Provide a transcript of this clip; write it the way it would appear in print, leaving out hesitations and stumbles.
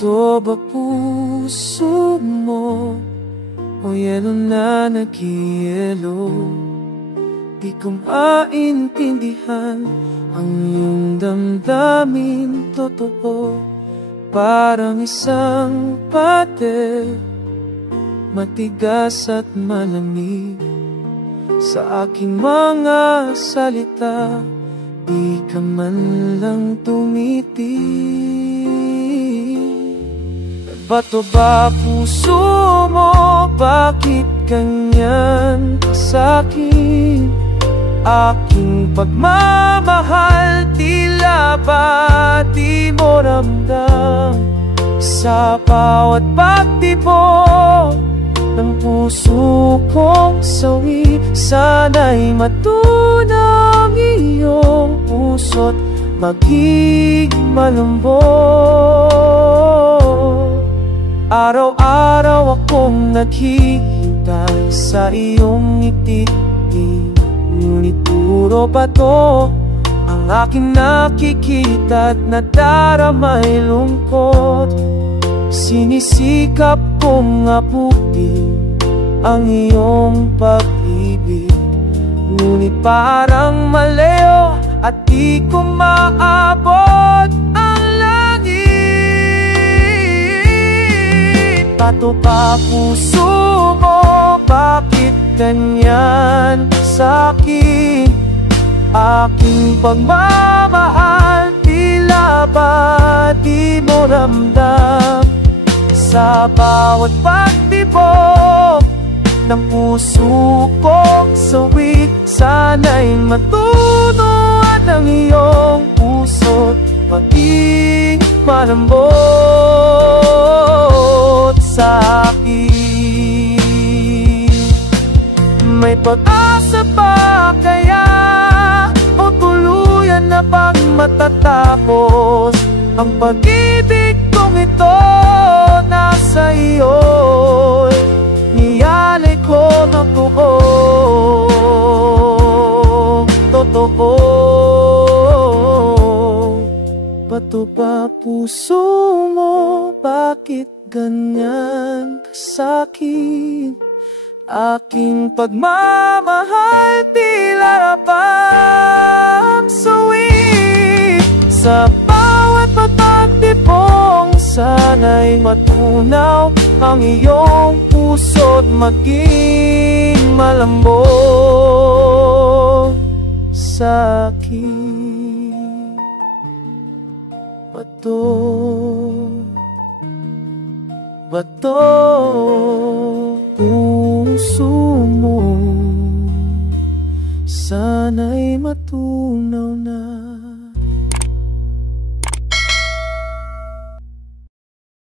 Bato ba puso mo o yelo na nag-ielo? Di ko maintindihan ang iyong damdamin. Totoo, parang isang pader, matigas at malamig. Sa aking mga salita, di ka man lang tumitig. Bato ba puso mo? Bakit ganyan ka sa'kin? Aking pagmamahal, tila ba di mo ramdam? Sa bawat pagtibok ng puso kong sawi, sana'y matunang iyong puso't maging malambot. Araw-araw akong naghihintay sa iyong ngiti, ngunit puro bato ang aking nakikita at nadaramay lungkot. Sinisikap kong abutin ang iyong pag-ibig, ngunit parang maleo at di ko maabot ang langit. Bato ba puso mo? Bakit ganyan sa'kin? Aking pagmamahal, tila ba di mo ramdam? Sa bawat pagtibok ng puso kong sawi, sana'y matunuan ang iyong puso, maging malambot sa'kin. May pag-asa pa kaya o tuluyan na bang matatapos ang pag-ibig kong ito? Nasa iyo'y niyalay ko na totoo. Bato ba puso mo? Bakit ganyan ka sa'kin? Aking pagmamahal, tila bang sawi. Sa bawat pagtibong, sana'y matunaw ang iyong puso't maging malambot sa'kin. Bato, bato, puso mo, sana'y matunaw na.